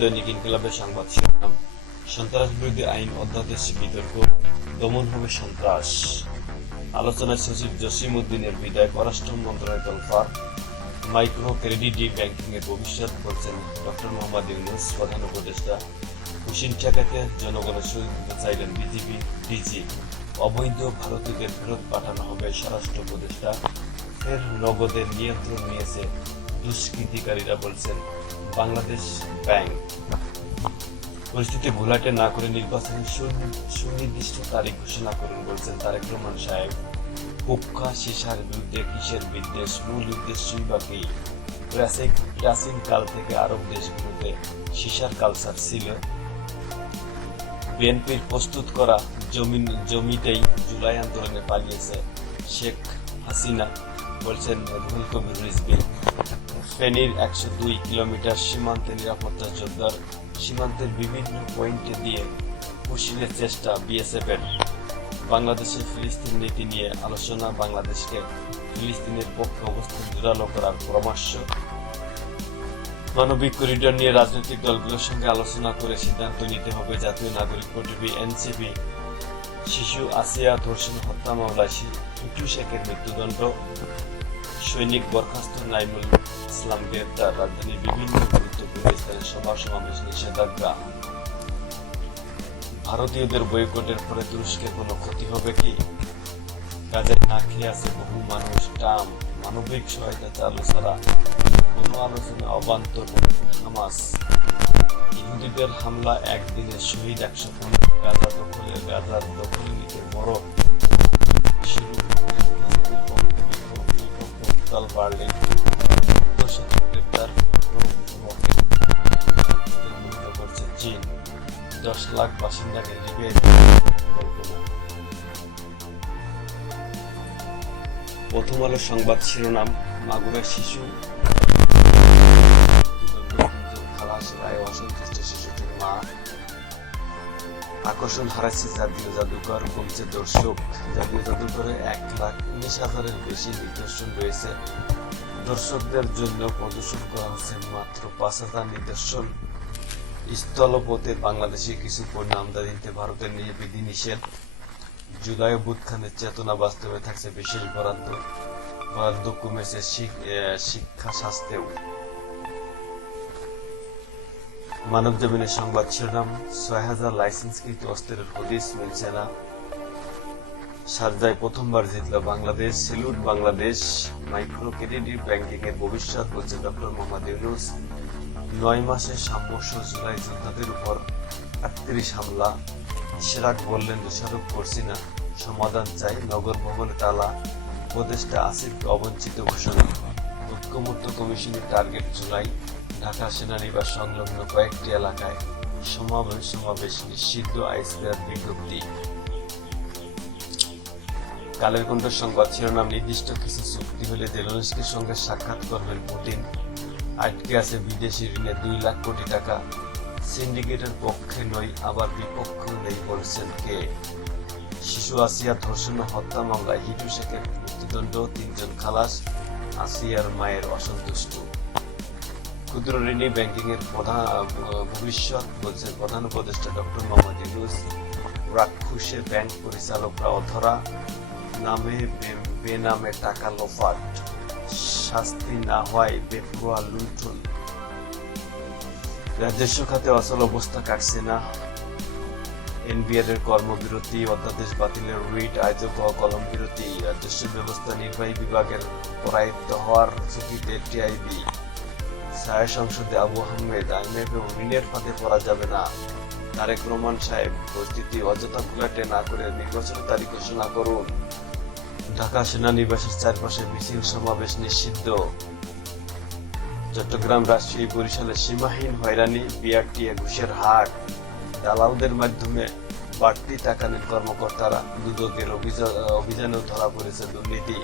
দৈনিক সন্ত্রাস আইন বিতর্ক, দমন হবে সন্ত্রাস। আলোচনায় সচিব জসিম উদ্দিনের বিদায় পররাষ্ট্র মন্ত্রণালয় মাইক্রো ক্রেডিট ব্যাংকিং এর ভবিষ্যৎ বলছেন ডক্টর মোহাম্মদ ইউনুস, প্রধান উপদেষ্টা। হুসিন ঠেকাতে জনগণের সুযোগ দিতে চাইলেন বিজেপি ডিজি, অবৈধ ভারতীয়দের ফেরত পাঠানো হবে স্বরাষ্ট্র উপদেষ্টা। ফের নগদের নিয়ন্ত্রণ নিয়েছে দুষ্কৃতিকারীরা বলছেন বাংলাদেশ ব্যাংক। পরিস্থিতি ভুলাটে না করে নির্বাচনের সুনির্দিষ্ট তারিখ ঘোষণা করুন বলছেন তারেক রহমান সাহেব। হুক্কা সিসার বিরুদ্ধে কিসের বিদ্বেষ? মূল উদ্দেশ্যই বা কি? প্রাচীন কাল থেকে আরব দেশগুলোতে সিসার কালচার ছিল। বিএনপির প্রস্তুত করা জমিন জমিতেই জুলাই আন্দোলনে পালিয়েছে শেখ হাসিনা বলছেন রুহুল কবির রিজবি ফেনীর একশো দুই কিলোমিটার সীমান্তে নিরাপত্তা জোরদার সীমান্তের বিভিন্ন পয়েন্টে দিয়ে পুশিলের চেষ্টা বিএসএফ এর বাংলাদেশে ফিলিস্তিন নীতি নিয়ে আলোচনা, বাংলাদেশকে ফিলিস্তিনের পক্ষে অবস্থান জোরালো করার পরামর্শ মানবিক করিডোর নিয়ে রাজনৈতিক দলগুলোর সঙ্গে আলোচনা করে সিদ্ধান্ত নিতে হবে। জাতীয় নাগরিক কর্তৃপি এনসিপি, শিশু আসিয়া ধর্ষণ, হত্যা মামলায় টুটু শেখের মৃত্যুদণ্ড। সৈনিক বরখাস্ত নাইমুল ইসলাম গ্রেপ্তার। রাজধানীর বিভিন্ন গুরুত্বপূর্ণ স্থানে সভা, সমাবেশ, নিষেধাজ্ঞা। ভারতীয়দের বৈকটের ফলে তুরস্কের কোনো ক্ষতি হবে কি? কাজে না খেয়ে আছে বহু মানুষ। টাম মানবিক সহায়তা চালু ছাড়া কোনো আলোচনা অবান্তর হামাস ইহুদিদের হামলা একদিনে শহীদ একশো পনেরো গাজা দখলে গাজার দখলে নিতে বড় দশ লাখ বাসিন্দাকে প্রথম আলো সংবাদ শিরোনাম, মাগুরার শিশু। মা। আকর্ষণ হারাচ্ছে জাতীয় জাদুঘর কমছে দর্শক। জাতীয় জাদুঘরে এক লাখ উনিশ হাজারের বেশি নিদর্শন রয়েছে। দর্শকদের জন্য প্রদর্শন করা হচ্ছে মাত্র পাঁচ হাজার নিদর্শন। স্থলপথে বাংলাদেশি কিছু পণ্য আমদানিতে ভারতের নিয়ে বিধিনিষেধ জুলাই বুৎখানের চেতনা বাস্তবে থাকছে বিশেষ বরাদ্দ। বরাদ্দ কমেছে শিক্ষা স্বাস্থ্যেও মানব জমিনের সংবাদ শিরোনাম, ছয় হাজার লাইসেন্সকৃত অস্ত্রের হদিস মিলছে না। সারদায় প্রথমবার জিতল Bangladesh, salute Bangladesh micro credit banking এর ভবিষ্যৎ বলছে ডক্টর মোহাম্মদ ইউনুস। নয় মাসের সাম্যস্য জুলাই যোদ্ধাদের উপর আটত্রিশ হামলা। সেরাক বললেন দোষারোপ করছি না। সমাধান চাই। নগর ভবনে তালা। উপদেষ্টা আসিফকে অবঞ্চিত ঘোষণা। ঐক্যমুক্ত কমিশনের টার্গেট জুলাই। ঢাকা সেনানিবাস সংলগ্ন কয়েকটি এলাকায় সমাবেশ সমাবেশ, নিষিদ্ধ আইসিআর বিজ্ঞপ্তি। কালের কণ্ঠ সংবাদ শিরোনাম, নির্দিষ্ট কিছু চুক্তি হলে জেলনস্কির সঙ্গে সাক্ষাৎ করবেন পুতিন। আটকে আছে বিদেশি ঋণে দুই লাখ কোটি টাকা। সিন্ডিকেটের পক্ষে নয়, আবার বিপক্ষ নেই বলছেন কে? শিশু আসিয়া ধর্ষণ হত্যা মামলায় হিটু শেখের মৃত্যুদণ্ড তিনজন খালাস, আসিয়ার মায়ের অসন্তুষ্ট। ক্ষুদ্র ঋণী ব্যাংকিং এর প্রধান ভবিষ্যৎ বলছেন প্রধান উপদেষ্টা ডক্টর মোহাম্মদ ইউনুস। রাক্ষুসে ব্যাংক পরিচালকরা অধরা, নামে বেনামে টাকা লোফাট শাস্তি না হয় বেপরোয়া লুণ্ঠন। রাজস্ব খাতে অচল অবস্থা কাটছে না। এনবিআর এর কর্মবিরতি, অধ্যাদেশ বাতিলের রিট আয়োজক ও কলম বিরতি রাজস্ব ব্যবস্থা নির্বাহী বিভাগের পরায়ত্ত হওয়ার ঝুঁকিতে টিআইবি। ছায়া সংসদে আবু আহমেদ, আইএমএফ এবং ঋণের ফাঁদে পড়া যাবে না। তারেক রহমান সাহেব, পরিস্থিতি অযথা ঘোলাটে না করে নির্বাচনের তারিখ ঘোষণা করুন। ঢাকা সেনানিবাসের চারপাশে মিছিল সমাবেশ নিষিদ্ধ। চট্টগ্রাম রাজশাহী বরিশালে সীমাহীন হয়রানি, বিআরটিএ ঘুষের হাট দালালদের মাধ্যমে বাড়তি টাকা নেন কর্মকর্তারা। দুদকের অভিযা- অভিযানেও ধরা পড়েছে দুর্নীতি।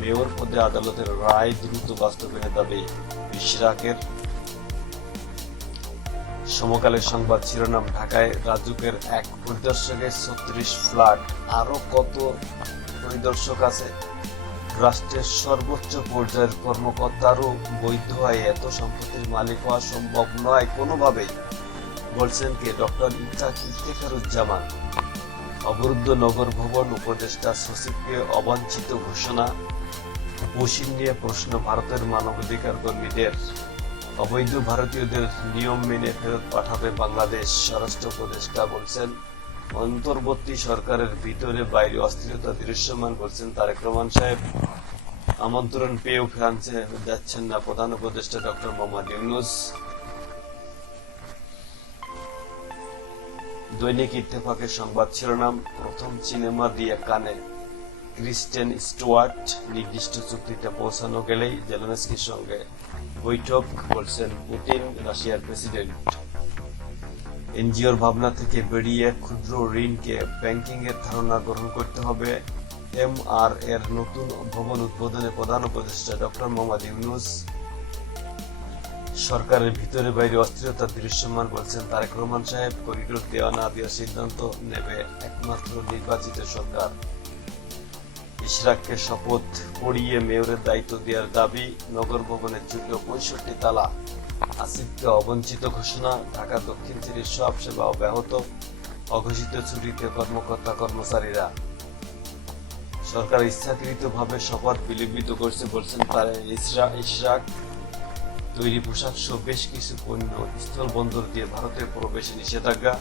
মেয়র পদে আদালতের রায় দ্রুত বাস্তবায়নের দাবি ইশরাকের। সমকালের সংবাদ শিরোনাম, ঢাকায় রাজুকের এক পরিদর্শকের ছত্রিশ ফ্ল্যাট আরও কত পরিদর্শক আছে? রাষ্ট্রের সর্বোচ্চ পর্যায়ের কর্মকর্তারও বৈধ হয় এত সম্পত্তির মালিক হওয়া সম্ভব নয় কোনোভাবেই, বলছেন কে? ডক্টর ইফতাক ইফতেখারুজ্জামান। অবরুদ্ধ নগর ভবন উপদেষ্টা সচিবকে অবাঞ্ছিত ঘোষণা। বসির নিয়ে প্রশ্ন ভারতের মানবাধিকার কর্মীদের অবৈধ ভারতীয়দের নিয়ম মেনে ফেরত পাঠাবে বাংলাদেশ। স্বরাষ্ট্র উপদেষ্টা বলছেন অন্তর্বর্তী সরকারের ভিতরে বাইরে অস্থিরতা দৃশ্যমান বলছেন তারেক রহমান সাহেব। আমন্ত্রণ পেয়েও ফ্রান্সে যাচ্ছেন না প্রধান উপদেষ্টা ডক্টর মোহাম্মদ ইউনুস। দৈনিক ইত্তেফাকের সংবাদ শিরোনাম, প্রথম সিনেমা দিয়ে কানে ক্রিস্টেন স্টুয়ার্ট। নির্দিষ্ট চুক্তিতে পৌঁছানো গেলেই জেলেনস্কির সঙ্গে বৈঠক বলছেন পুতিন, রাশিয়ার প্রেসিডেন্ট। এনজিওর ভাবনা থেকে বেরিয়ে ক্ষুদ্র ঋণকে ব্যাংকিং এর ধারণা গ্রহণ করতে হবে। এম আর এর নতুন ভবন উদ্বোধনে প্রধান উপদেষ্টা ডক্টর মোহাম্মদ ইউনুস সরকারের ভিতরে বাইরে অস্থিরতা দৃশ্যমান বলছেন তারেক রহমান সাহেব। করিডোর দেওয়া না দেওয়ার সিদ্ধান্ত নেবে একমাত্র নির্বাচিত সরকার। ইশরাককে শপথ পড়িয়ে মেয়রের দায়িত্ব দেওয়ার দাবি, নগর ভবনের ছিল পঁয়ষট্টি তালা। আসিফকে অবঞ্চিত ঘোষণা ঢাকা দক্ষিণ সিটির সব সেবা অব্যাহত অঘোষিত ছুটিতে কর্মকর্তা, কর্মচারীরা। সরকার ইচ্ছাকৃতভাবে শপথ বিলম্বিত করছে বলছেন তার ইসরা, ইশরাক। তৈরি পোশাক সহ বেশ কিছু পণ্য স্থল বন্দর দিয়ে ভারতে প্রবেশে নিষেধাজ্ঞা।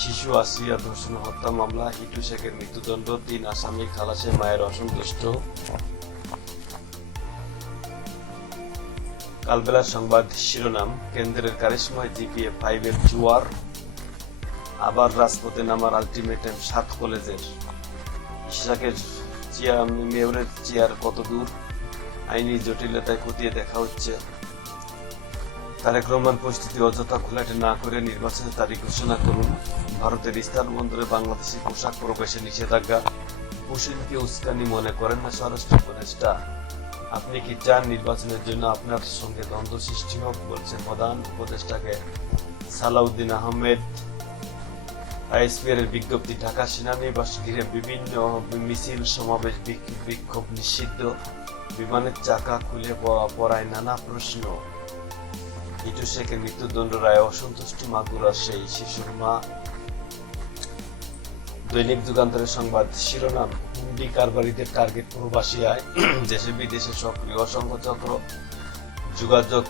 শিশু আসিয়া ধর্ষণ, হত্যা মামলা, হিটু শেখের মৃত্যুদণ্ড, তিন আসামি খালাসে মায়ের অসন্তুষ্ট। কালবেলার সংবাদ শিরোনাম, কেন্দ্রের কারিশমায় জিপিএ ফাইভের জুয়ার, আবার রাজপথে নামার আলটিমেটাম সাত কলেজের। ইশরাকের চেয়ার মেয়রের চেয়ার কত দূর? আইনি জটিলতায় খতিয়ে দেখা হচ্ছে। তারেক রহমান পরিস্থিতি অযথা ঘোলাটে না করে নির্বাচনের তারিখ ঘোষণা করুন। ভারতের বন্দরে বাংলাদেশি পোশাক প্রবেশে নিষেধাজ্ঞা। পুশিনকে উস্কানি মনে করেন না স্বরাষ্ট্র উপদেষ্টা। আপনি কি চান নির্বাচনের জন্য আপনার সঙ্গে দ্বন্দ্ব সৃষ্টি হোক? বলছে প্রধান উপদেষ্টাকে সালাউদ্দিন আহমেদ। আইএসপিআর এর বিজ্ঞপ্তি, ঢাকা সেনানিবাস ঘিরে বিভিন্ন মিছিল, সমাবেশ, বিক্ষোভ নিষিদ্ধ। বিমানের চাকা খুলে পড়ায় নানা প্রশ্ন। হিটু শেখের মৃত্যুদণ্ড রায়, অসন্তুষ্টি মাগুরার সেই শিশুর মা। দৈনিক যুগান্তরের সংবাদ শিরোনাম হুন্ডি কারবারিদের টার্গেট প্রবাসী আয় দেশে বিদেশে সক্রিয় অসংখ্য চক্র। যোগাযোগ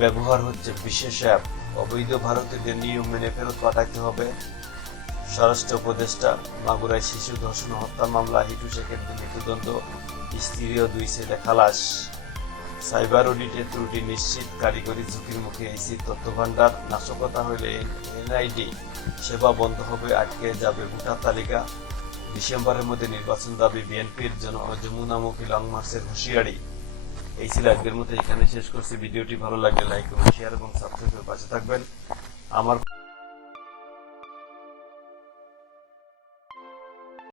ব্যবহার হচ্ছে বিশেষ অ্যাপ। অবৈধ ভারতীয়দের নিয়ম মেনে ফেরত পাঠাতে হবে। স্বরাষ্ট্র উপদেষ্টা মাগুরায় শিশু ধর্ষণ হত্যা মামলা, হিটু শেখের মৃত্যুদণ্ড, স্ত্রী ও দুই ছেলে খালাস। সাইবার অডিটে ত্রুটি নিশ্চিত, কারিগরি ঝুঁকির মুখে এসির তথ্য ভান্ডার নাশকতা হলে এনআইডি। সেবা বন্ধ হবে, আটকে যাবে ভোটার তালিকা। ডিসেম্বরের মধ্যে নির্বাচন দাবি বিএনপির জন যমুনামুখী লং মার্চের হুঁশিয়ারি। এই ছিল আজকের মধ্যে এখানে শেষ করছি। ভিডিওটি ভালো লাগলে লাইক এবং শেয়ার এবং সাবস্ক্রাইব করে পাশে থাকবেন। আমার